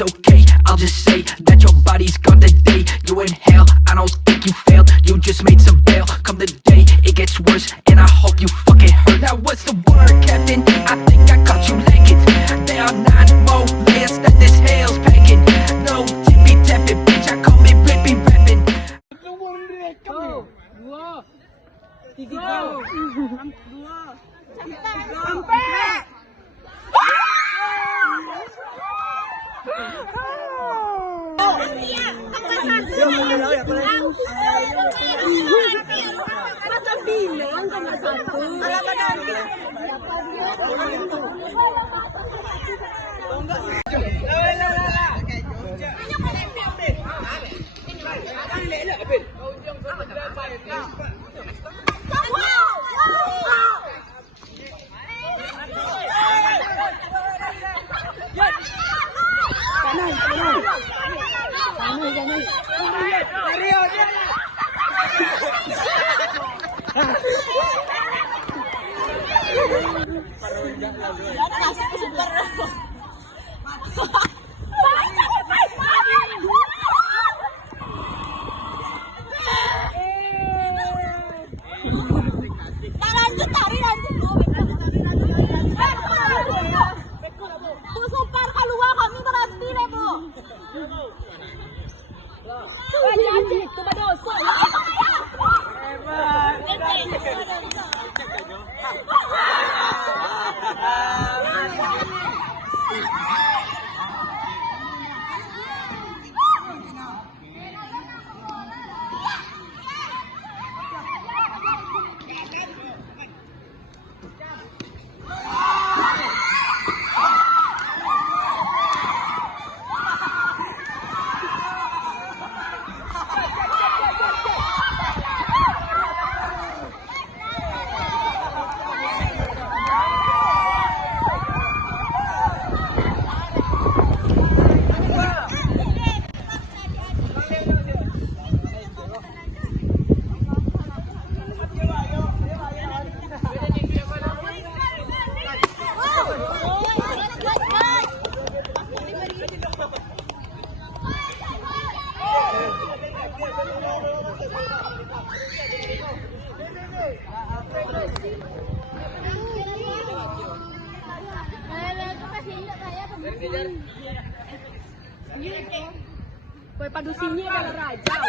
it's okay, I'll just say that your body's gone today. You inhale, I don't think you failed, you just made some bail. Come the day, it gets worse, and I hope you fucking hurt. Now what's the word, Captain? I think I caught you lacking. There are 9 more layers that this hell's packing. No tippy tapping, bitch, I call it rippy rapping. Go! Dua! Tiga! Dua! Sampai! Macam bilang sama satu. Kue padusinya adalah raja.